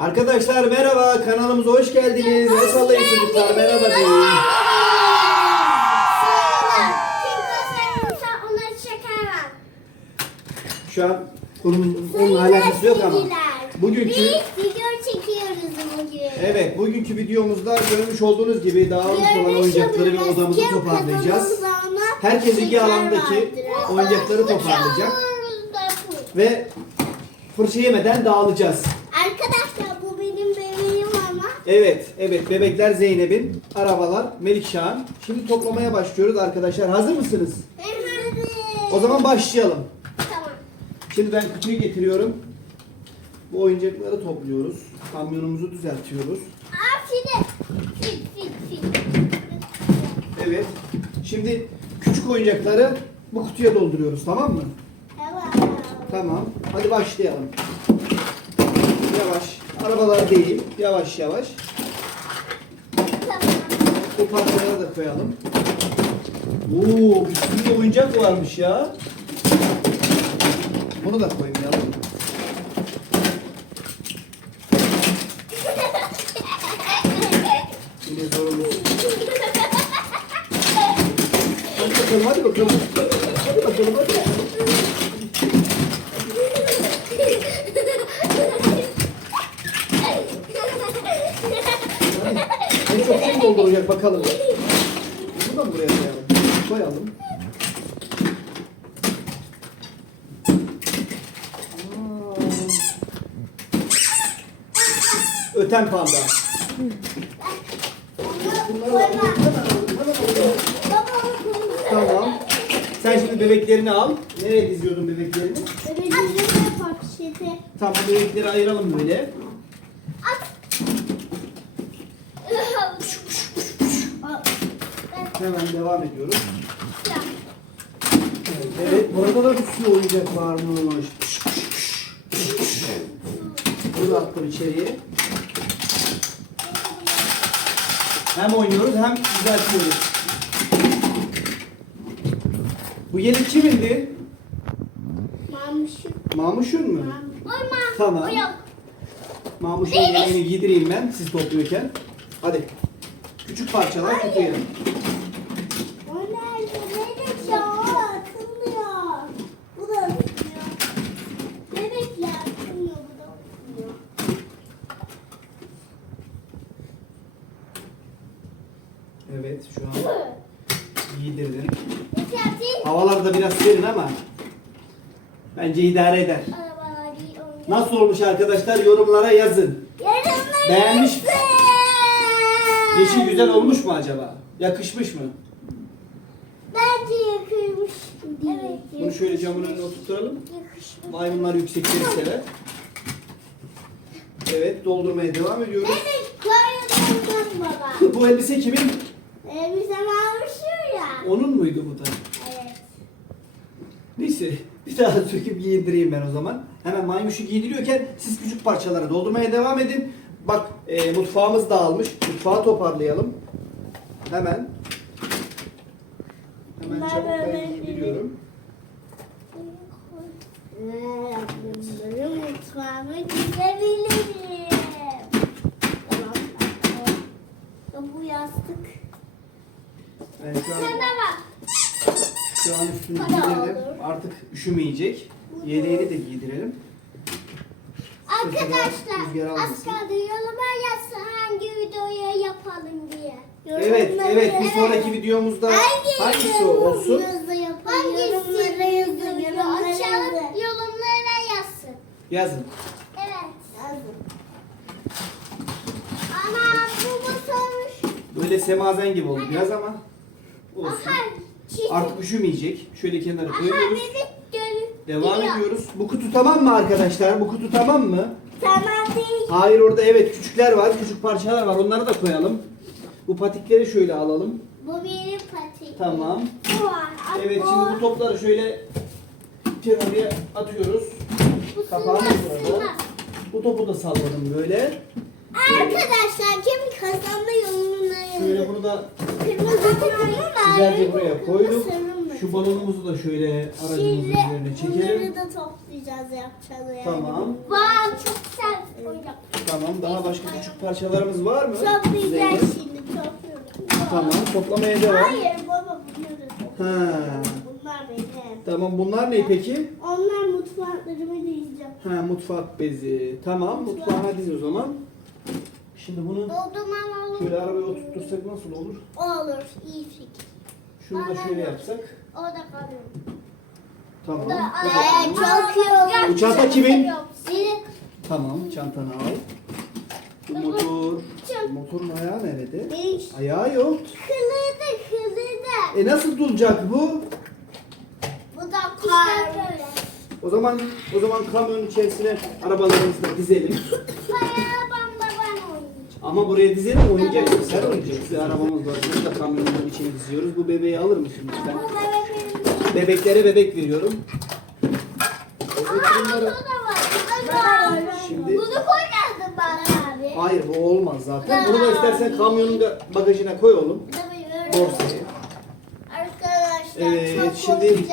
Arkadaşlar merhaba kanalımıza hoş geldiniz. El sallayın çocuklar merhaba deyin. Şu an bunun, onunla alakası yok ama. Bugünkü Biz video çekiyoruz bugün. Evet bugünkü videomuzda görmüş olduğunuz gibi dağılmış olan oyuncakları ve odamızı toparlayacağız. Herkes ilgi alandaki oyuncakları toparlayacak. Ve fırça yemeden dağılacağız. Arkadaşlar bu benim bebeğim ama. Evet, evet bebekler Zeynep'in, arabalar Melikşah'ın. Şimdi toplamaya başlıyoruz arkadaşlar. Hazır mısınız? O zaman başlayalım. Tamam. Şimdi ben kutuyu getiriyorum. Bu oyuncakları topluyoruz. Kamyonumuzu düzeltiyoruz. Aa fide. Fil fil fil. Evet. Şimdi küçük oyuncakları bu kutuya dolduruyoruz tamam mı? Tamam. Tamam. Hadi başlayalım. Yavaş. Arabalar değil. Yavaş yavaş. Bu parçaları da koyalım. Oo, bir sürü oyuncak varmış ya. Bunu da koymayalım. Yine zor olur. Hadi bakalım, hadi bakalım. Hadi bakalım, hadi. En çok kim dolduracak bakalım. Bunu da buraya koyalım? Koyalım. Aa. Öten panda. Bunları da hemen alalım. Tamam. Sen şimdi bebeklerini al. Nereye diziyordun bebeklerini? Tamam bu bebekleri ayıralım böyle. Hemen devam ediyoruz. Evet, burada da bir sürü oyuncak varmış. Bunu attım içeriye. Hem oynuyoruz hem düzeltiyoruz. Bu yelek kimindi? Mamuş'un mu? Tamam. Mamuş'un yeleğini giydireyim ben siz topluyorken. Hadi. Küçük parçalar toplayalım. Evet şu an giydirdim. Havalar da biraz serin ama bence idare eder. Nasıl olmuş arkadaşlar yorumlara yazın. Beğenmiş mi? Yeşil güzel olmuş mu acaba? Yakışmış mı? Bence yakışmış. Evet. Bunu şöyle camın önüne oturtalım. Yakışmış. Maymunlar yüksekleri sever. Evet doldurmaya devam ediyoruz. Evet, baba. Bu elbise kimin? Bize almışıyor ya. Onun muydu bu da? Evet. Neyse bir daha söküp giydireyim ben o zaman. Hemen maymuşu giydiriyorken siz küçük parçalara doldurmaya devam edin. Bak e, mutfağımız dağılmış. Mutfağı toparlayalım. Hemen. Hemen çabuk ben. Bunları mutfağıma gidebilirim. Bu yastık. Ben şu an, şu an üstünü. Artık üşümeyecek. Yeleğini de giydirelim. Arkadaşlar az kaldı yoluma yazsın hangi videoyu yapalım diye. Evet, evet. Bir sonraki videomuzda hangisi olsun? Hangisi yazın? Açalım yorumlara yazsın. Yazın. Evet. Yazın. Ana bu basarmış. Böyle semazen gibi oldu biraz ama olsun. Aha. Artık üşümeyecek. Şöyle kenara koyuyoruz. Devam ediyoruz. Bu kutu tamam mı arkadaşlar? Bu kutu tamam mı? Tamam değil. Hayır orada evet küçükler var. Küçük parçalar var. Onları da koyalım. Bu patikleri şöyle alalım. Bu benim patiğim. Tamam. Bu var. Evet şimdi bu topları şöyle kenarıya atıyoruz. bu Kapağını sınır. Bu topu da salladım böyle. Arkadaşlar kim kazandı yorumlara yazın. Şöyle bunu da Kırmızı. Güzelce buraya koyduk. Şu balonumuzu da şöyle aracımızın Şimdi üzerine çekelim. bunları da toplayacağız yapacağız yani. Tamam. Vay çok güzel oyuncak. Tamam. Daha başka küçük parçalarımız var mı? Toplayacağız Zeynep? şimdi topluyorum. Tamam. Toplamaya devam. Hayır baba bunları topluyorum. Ha. Bunlar benim. Tamam. Bunlar ne peki? Onlar mutfaklarımı diyeceğim. Ha mutfak bezi. Tamam. Mutfağına diz o zaman. Şimdi bunu Doldurmam olur. şöyle arabaya oturtursak nasıl olur? Olur. iyi fikir. Şunu da şöyle yapsak. Orada kalıyor. Tamam. Ee, çok iyi oldu. Bu çanta kimin? Senin. Tamam. Çantanı al. Bu motor. Motorun ayağı nerede? Ayağı yok. Kılıdı kılıdı. E nasıl duracak bu? Bu da kar. O zaman o zaman kamyonun içerisine arabalarımızı da dizelim. Bayağı ben ben oynayacağım. Ama buraya dizelim oynayacaksın. Sen oynayacaksın. Arabamız var. Bunu da kamyonun içine diziyoruz. Bu bebeği alır mısın lütfen? Bebeklere bebek veriyorum. Bunları-. Şimdi- Bunu koyacaktın bana abi. Hayır bu olmaz zaten. Bunu da istersen kamyonun da bagajına koy oğlum. Borsayı. Arkadaşlar Evet, çok şimdi- var.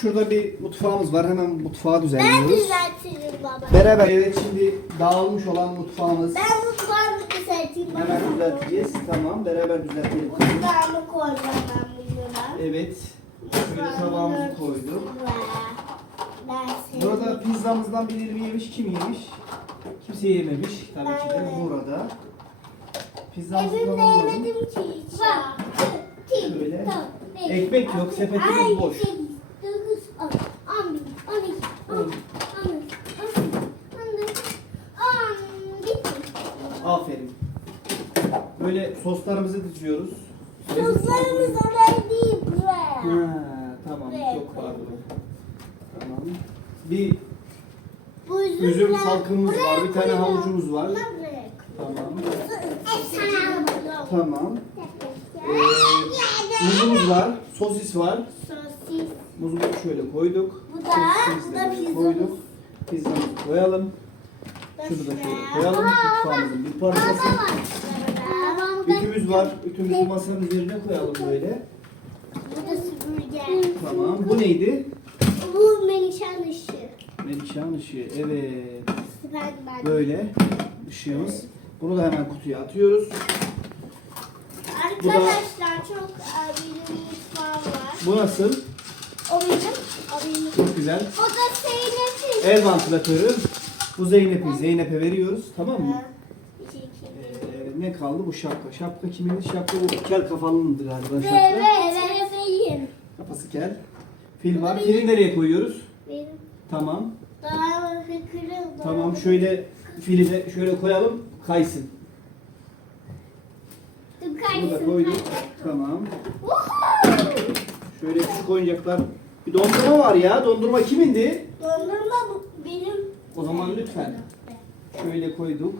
Şurada bir mutfağımız var. Hemen mutfağı Ben düzenliyoruz. düzeltirim baba. Beraber evet şimdi dağılmış olan mutfağımız. Ben mutfağımı düzelteyim baba. Hemen düzelteceğiz. Tamam beraber düzeltelim. Mutfağımı koyacağım ben bugün. Evet. Şöyle tabağımızı koyduk. Ben sevdim. Burada pizzamızdan bir dilim yemiş. Kim yemiş? Kimse yememiş. Tabii ki de burada. Pizzamızı Evimde yemedim ki hiç. Şöyle. Ekmek yok, sepetimiz boş. Aferin. Böyle soslarımızı diziyoruz. Soslarımız oraya değil buraya. Ha, tamam. Buraya Çok pardon. Tamam. Bir Bu Üzüm salkımımız var, bir tane havucumuz var. Tamam. Tamam. Ee, muzumuz var, sosis var. Sosis. Muzumuzu şöyle koyduk. Bu da- bu da pizzamız. koyduk. Pizzamızı koyalım. Şunu da şöyle koyalım. Mutfağımızın bir parçası. Ütümüz var. Ütümüzü masanın üzerine koyalım böyle. Bu da süpürge. Tamam. Bu neydi? Bu Melişan ışığı. Melişan ışığı. Evet. Süpermen. Böyle ışığımız. Bunu da hemen kutuya atıyoruz. Arkadaşlar çok benim mutfağım var. Bu nasıl? O benim. O benim. Çok güzel. O da Zeynep'in. El vantilatörü. Bu Zeynep'in. Zeynep'e veriyoruz. Tamam mı? Ne kaldı? Bu şapka. Şapka kimin? Şapka bu kel kafalınındır galiba şapka. Evet, evet. bebeğim. Kafası kel. Fil var. Fili nereye koyuyoruz? Benim. Tamam. Daha kırıldı. Tamam şöyle fili de şöyle koyalım. Kaysın. Bunu da koyduk. Tamam. Şöyle küçük oyuncaklar. Bir dondurma var ya. Dondurma kimindi? Dondurma bu benim. O zaman lütfen. Şöyle koyduk.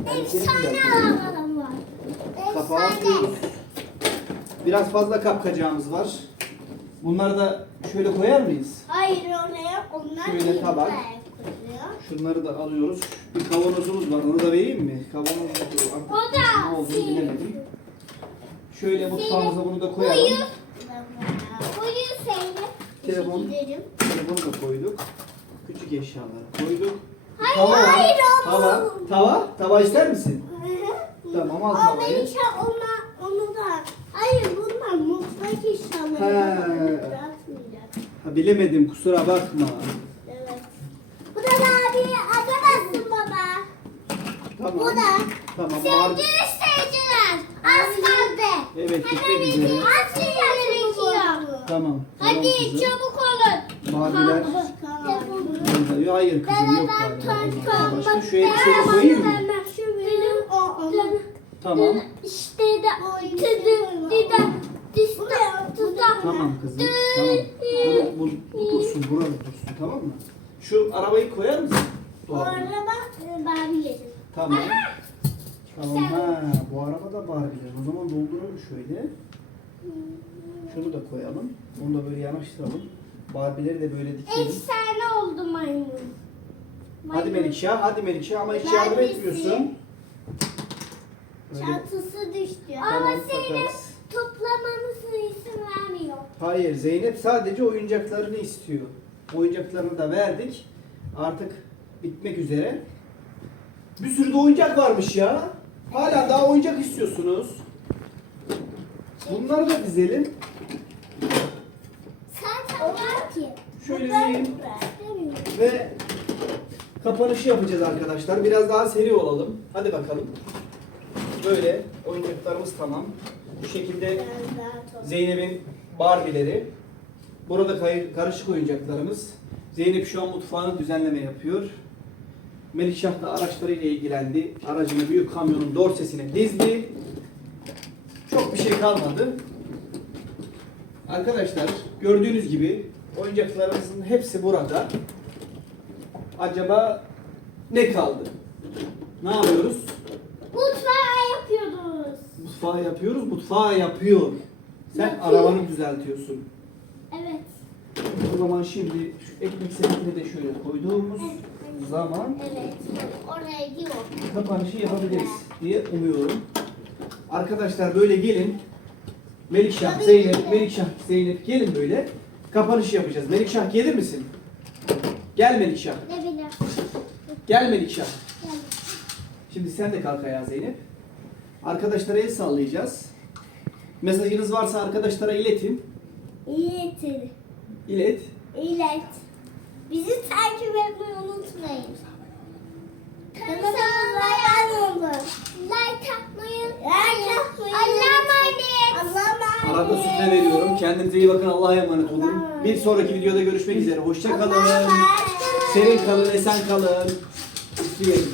Efsane arabalarım var. Kapağı atıyoruz. Biraz fazla kapkacağımız var. Bunları da şöyle koyar mıyız? Hayır oraya onlar Şöyle değil, tabak. buraya. Şunları da alıyoruz. Bir kavanozumuz var. Onu da vereyim mi? Kavanoz da artık O da ne olduğunu sil. bilemedim. Şöyle mutfağımıza bunu da koyalım. Buyur. Buyur Zeynep. Telefon. Teşekkür ederim. Da koyduk. Küçük eşyaları koyduk. Hayır, Tava var. hayır, Tava. Tava. Tava ister misin? Tamam, al O tavayı. Melisa ona, onu da. Hayır bunlar mutfak. He. Bırakmayacak. Ha, bilemedim kusura bakma. Evet. Bu da abi atamazsın baba. Tamam. Bu da. Tamam. Sevgili seyirciler. Az kaldı. Evet Hemen üzere. bir açmaya gerekiyor. Tamam. Hadi tamam kızım. çabuk olun. Maviler. Telefonu. Burada. Hayır kızım yok galiba. Başka şu elbiseyi koyayım mı? Benim o onun. Tamam. İşte de tüdü dida dista tuta. Tamam kızım. Tamam. Bu, bu, bu dursun. Burada dursun. Tamam mı? Şu arabayı koyar mısın? Bu araba e, Barbie yedim. Tamam. Tamam. Ha, bu araba da Barbie'ler. O zaman dolduralım şöyle. Şunu da koyalım. Onu da böyle yanaştıralım. Barbie'leri de böyle dikelim. Efsane oldu maymun. Hadi Melikşah, hadi Melikşah ama hiç Barbie'si. yardım etmiyorsun. Böyle Çantısı düştü. Tamam, Ama Zeynep takarız. toplamamıza izin vermiyor. Hayır Zeynep sadece oyuncaklarını istiyor. Oyuncaklarını da verdik. Artık bitmek üzere. Bir sürü de oyuncak varmış ya. Hala daha oyuncak istiyorsunuz. Bunları da dizelim. Sen tamam ki. Şöyle. Ve kapanışı yapacağız arkadaşlar. Biraz daha seri olalım. Hadi bakalım. Böyle oyuncaklarımız tamam. Bu şekilde Zeynep'in Barbie'leri. Burada karışık oyuncaklarımız. Zeynep şu an mutfağını düzenleme yapıyor. Melikşah da araçlarıyla ilgilendi. Aracını büyük kamyonun dorsesine dizdi. Çok bir şey kalmadı. Arkadaşlar gördüğünüz gibi oyuncaklarımızın hepsi burada. Acaba ne kaldı? Ne yapıyoruz? Mutfağı yapıyoruz. Mutfağı yapıyoruz, mutfağı yapıyor. Sen Yapıyor. arabanı düzeltiyorsun. Evet. O zaman şimdi şu ekmek sepetini de şöyle koyduğumuz zaman Evet. Oraya yok. kapanışı yapabiliriz diye umuyorum. Arkadaşlar böyle gelin. Melikşah, Zeynep. Melikşah, Zeynep gelin böyle. Kapanışı yapacağız. Melikşah gelir misin? Gel Melikşah. Ne bileyim. Gel Melikşah. Şimdi sen de kalk ayağa Zeynep. Arkadaşlara el sallayacağız. Mesajınız varsa arkadaşlara iletin. İletir. İlet. İlet. Bizi takip etmeyi unutmayın. Kanalımıza abone olun. Like atmayı Like atmayı Allah'a emanet. Allah'a emanet. Arada sütre veriyorum. Kendinize iyi bakın. Allah'a emanet olun. Bir sonraki videoda görüşmek üzere. Hoşça kalın. Serin kalın, esen kalın. Üfleyelim.